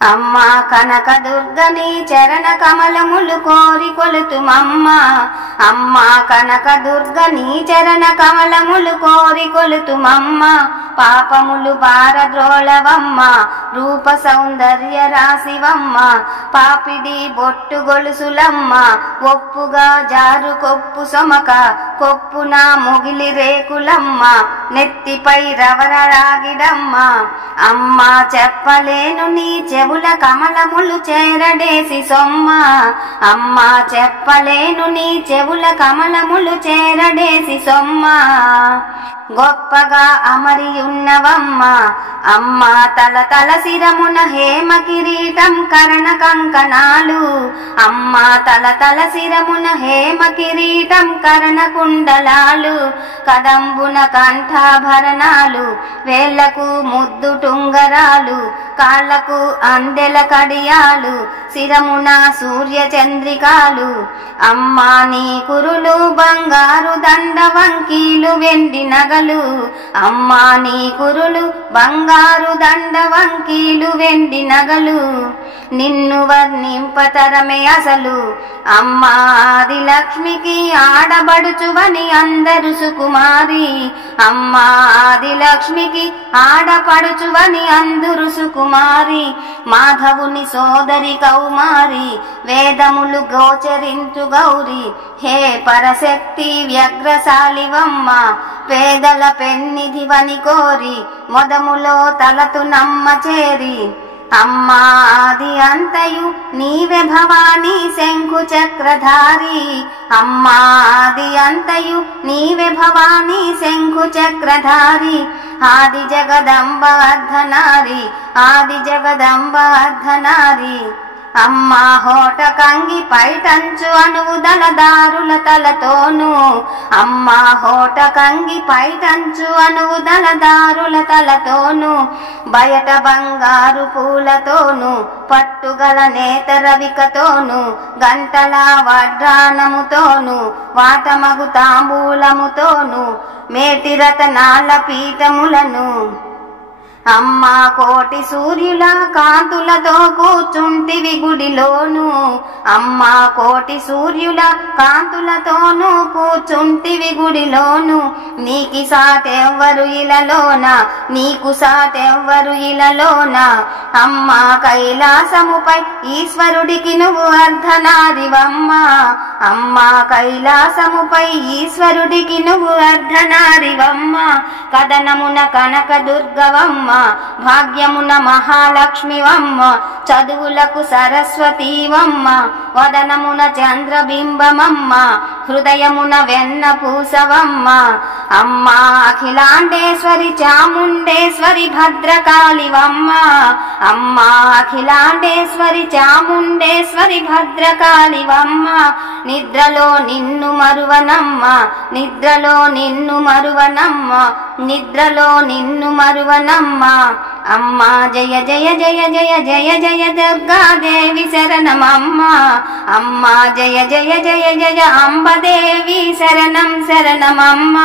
అమ్మా కనక దుర్గని చరణ కమలములు కోరి కొలుతుమమ్మ. అమ్మా కనక దుర్గని చరణ కమలములు కోరి కొలుతుమమ్మ. పాపములు బారద్రోళవమ్మ, రూప సౌందర్య రాశివమ్మ. పాపిడి బొట్టు గొలుసులమ్మ, ఒప్పుగా జారు కొప్పు సొమక. కొప్పున ముగిలి రేకులమ్మ, నెత్తిపై రవర రాగిడమ్మ. అమ్మా చెప్పలేను నీ చెవుల కమలములు చేరడేసి సొమ్మ. అమ్మా చెప్పలేను నీ చెవుల కమలములు చేరడేసి సొమ్మ. గొప్పగా అమరి ఉన్నవమ్మ. అమ్మా తల తల శిరమున హేమ కిరీటం కరణ కంకణాలు. అమ్మా తల తల శిరమున హేమ కిరీటం కరణ కుండలాలు. కదంబున కంఠాభరణాలు, వేళ్లకు ముద్దు టుంగరాలు. కాళ్లకు అందెల కడియాలు, శిరమున సూర్య చంద్రికాలు. అమ్మా నీ కురులు బంగారు దండ వంకీలు వెండి నగలు. అమ్మా నీ కురులు బంగారు దండ వంకీలు వెండి నగలు. నిన్ను వర్ణింపతరమే అసలు. అమ్మా ఆది లక్ష్మికి ఆడబడుచువని అందరు సుకుమారి. అమ్మా ఆది లక్ష్మికి ఆడపడుచువని అందరు సుకుమారి. మాధవుని సోదరి కౌమారి, వేదములు గోచరించు గౌరి. హే పరశక్తి వ్యగ్రశాలివమ్మ, పేదల పెన్నిధివని కోరి మొదములో తలతు నమ్మ చేరి. అమ్మా ఆది అంతయు నీవే భవానీ శంఖు చక్రధారి. అమ్మా ఆది అంతయు నీవే భవానీ శంఖు చక్రధారి. ఆది జగదంబ అర్ధనారి, ఆది జగదంబ అర్ధనారి. అమ్మా హోట కంగి పైటంచు అనువు దళదారుల తలతోను. అమ్మా హోట కంగి పైటంచు అనువు దళదారుల తలతోను. బయట బంగారు పూలతోను, పట్టుగల నేత రవికతోను. గంటల వడ్రానముతోను, వాటమగు తాంబూలముతోను. మేటి రతనాల పీఠములను. అమ్మా కోటి సూర్యుల కాంతులతో కూర్చుంటివి గుడిలోను. అమ్మా కోటి సూర్యుల కాంతులతోనూ కూర్చుంటివి గుడిలోను. నీకి సాటెవ్వరు ఇలలోన, నీకు సాటెవ్వరు ఇలలోన. అమ్మా కైలాసముపై ఈశ్వరుడికి నువ్వు అర్ధనారివమ్మ. అమ్మా కైలాసముపై ఈశ్వరుడికి నువ్వు అర్ధనారివమ్మ. కదనమున కనక దుర్గవమ్మ, భాగ్యమున మహాలక్ష్మివమ్మ. చదువులకు సరస్వతీవమ్మ, వదనమున చంద్రబింబమమ్మ. హృదయమున వెన్న పూసవమ్మ. అమ్మా అఖిలాండేశ్వరి చాముండేశ్వరి భద్రకాళివమ్మ. అమ్మా అఖిలాండేశ్వరి చాముండేశ్వరి భద్రకాళివమ్మ. నిద్రలో నిన్ను మరువనమ్మ, నిద్రలో నిన్ను మరువనమ్మ, నిద్రలో నిన్ను మరువనమ్మ. అమ్మా జయ జయ జయ జయ జయ జయ దుర్గాదేవి శరణమమ్మ. అమ్మా జయ జయ జయ జయ అంబదేవి శరణం శరణమమ్మ.